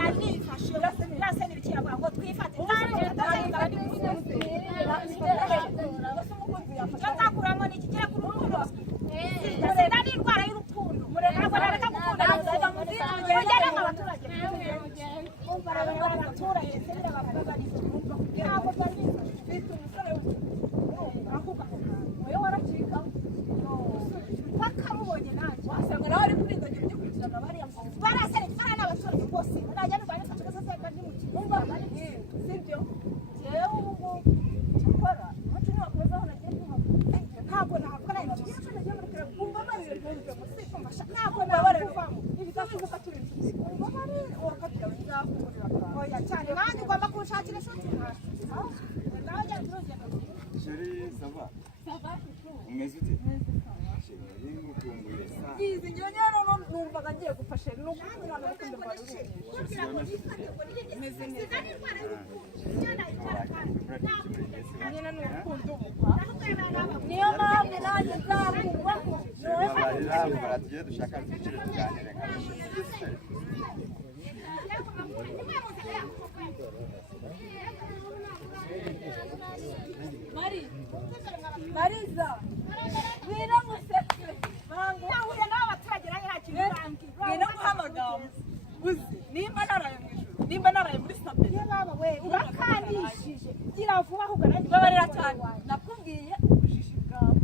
yanifashe nase n'ibikiyagwa ngo twifate ndakuramo n'ikigera ku rukundo sida n'indwara y'urukundo ntabwo nareka gukunda mugere mu baturage abaturage sida bavuga ntabwo bari bita umusore akuka wewe waracika bakamubonye nanjye wasanga nawe ari kubingagira ibyo kurikirana bariya barasere bara n'abaturage bose barajya n'ubanye satugeze seka ndi mu kibuga sibyo jewe ubu gukora muti ni wakomeza hano agende ntabwo nakora ibyo cyose nagiye muri kare kumva marire rwose musiko masha ntabwo nabare kuvamo ibizakuvuga turi kumva marire wakatira nzakurira oya cyane nanjye ugomba kunshakira shoti nawe jya turongera Chérie, ça va? Ça va, umeze ute? izi njyewe rero numvaga ngiye gufasha n'ukundi ntabwo rukundo rwa rurimi meze neza nyine ni urukundo niyo mpamvu nanjye nzakubaho baratugiye dushaka twicire tuganire nka Mariza wira museke bangu yahuye n'abaturage nanjye nta kintu bambwira wira muhamagara uzi nimba naraye mu ijuru nimba naraye muri sabine yababa we urakandishije gira vuba ahubwo nanjye babarira cyane nakubwiye ubujiji bwawe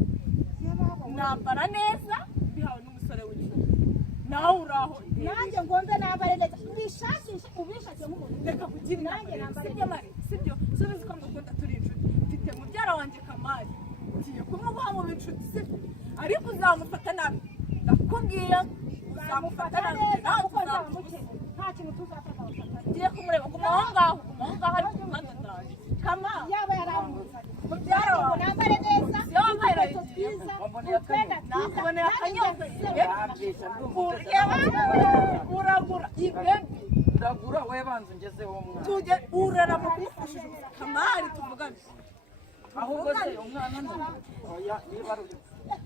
yababa nambara neza bihawe n'umusore w'inshuti nawe uraho nanjye ngombe nambare neza ubishakishe ubishake nk'umuntu reka kugira nanjye nambare mari sibyo subiza ko mukunda turi inshuti mfite mubyara wanjye Kamari ugiye kumubaha mu inshuti sibyo ariko uzamufata nabi ndakubwiye uzamufata nabi nawe uzamukene nta kintu tuzafata ngiye kumureba gumaho ngaho ari ku mpande ndaje Kama yaba yaramuzanye mubyara wawe nambare neza yambaye twiza nakubonera akanyonga uragura ibebi ndagura we banze ngezeho umwana tujye urarama kumufashije Kamari tuvugane ahubwo se umwana nda oya niba ari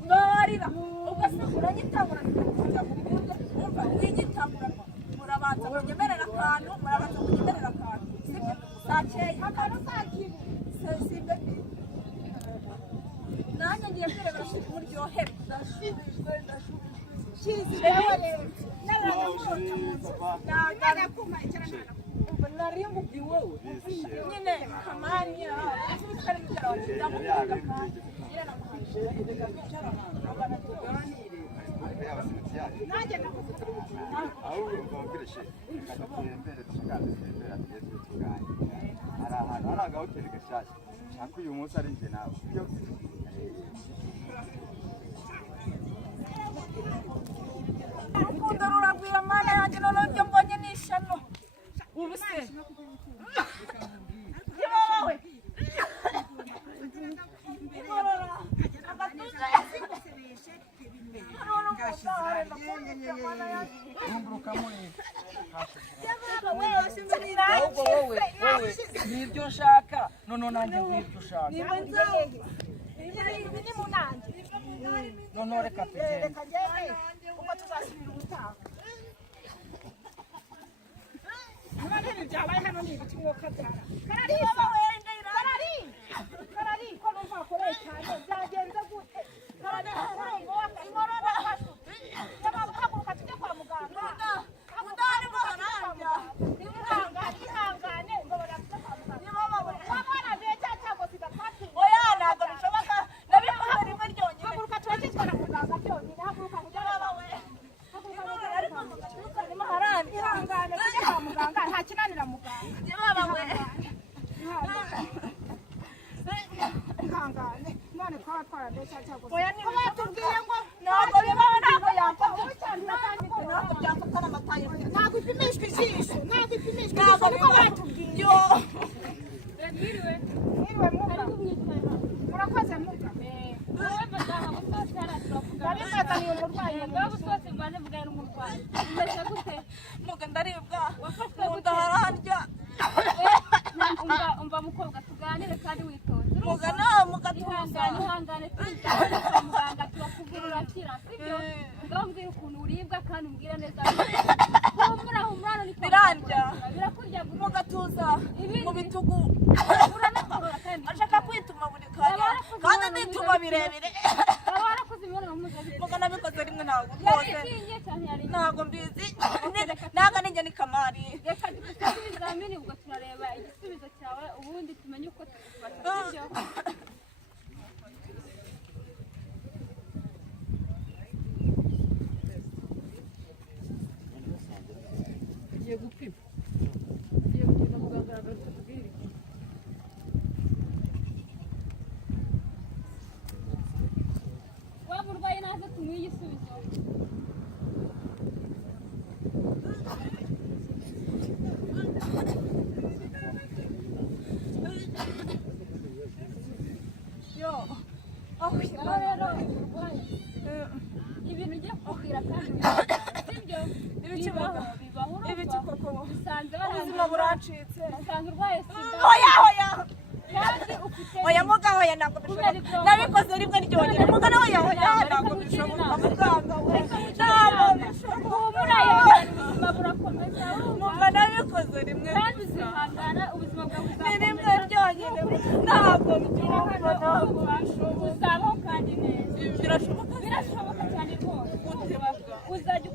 barira ubwo se uranyitangura umva wigitangura murabanza kugemerera akantu sibyo sakeye akantu sakiri sibyo nanjye ngiye kwirebera shiti muryohere ndashubijwe chizi rero narakumva icyana narimbu biwewe nyine Kamari cyari mutara wa ndamukaga nanjye ahubwo mbagirishe katembere dushaka tembera tugeze tuganye ari ahantu hari agahoteli gashyashya nshaka uyu munsi ari njye nawe urukundo ruragwira mana yanjye none byo mbonye n'ishano ubu se wowe nibyo nshaka none nanjye ngibyo ushaka ibi ni munanjye none reka tugende uko tuzasubira ubutaha Karari byabaye hano ni ibiti mwoka byara Karari ko numva akoreye cyane byagenze gute Karari ngo imorora haguruka tujye kwa muganga udari ngo haranja ihangane ngo barafite kwa muganga wabona beza cyangwa sigatatu oya ntabwo bishoboka nabimuha rimwe ryonyine haguruka turagitwara muganga byonyine haguruka kujya bawe ihangane tujye kwa muganga nta kinanira muganga ihangane none twaba twarabeshya cyangwa oya niba batubwiye ngo ntabwo bibaho ntabwo yamfata ntabwo byamfata n'amatayo ntabwo ipimishwa ijisho ntabwo ipimishwa ijisho niko batubwiye mwiriwe muga murakoze muga ndabifatiye umurwayi muga ndaribwa munda harandya umva mukobwa tuganire kandi witonze muga ihangane kwa muganga turakuvura urakira sibyo ngaho mbwira ukuntu uribwa kandi umbwira neza humura ni birandya mu gatuza mu bitugu ashaka kwituma buri kanya kandi ndituma birebire muga nabikoze rimwe ntabwo rwose ntabwo mbizi ntabwo ninjye ni kamari reka dufate ibizamini ubwo turareba igisubizo cyawe ubundi tumenye uko tugufasha Ugiye gupima ugiye kugenda muganga agatubwire waba urwaye naze tumuhe igisubizo rero urwaye ibintu ugiye kubwira kandi sibyo bibaho ibiki koko usanze ubuzima buracitse usanze urwaye sida kandi ufite oya muga oya ntabwo bishoboka nabikoze rimwe ryonyine muga oya ntabwo bishoboka muganga we ntabwo bishoboka umurayobora ubuzima burakomeza muga nabikoze rimwe kandi uzihangana ubuzima bwawe ni rimwe ryonyine ntabwo bishoboka uzabaho kandi neza birashoboka birashoboka cyane rwose uzajya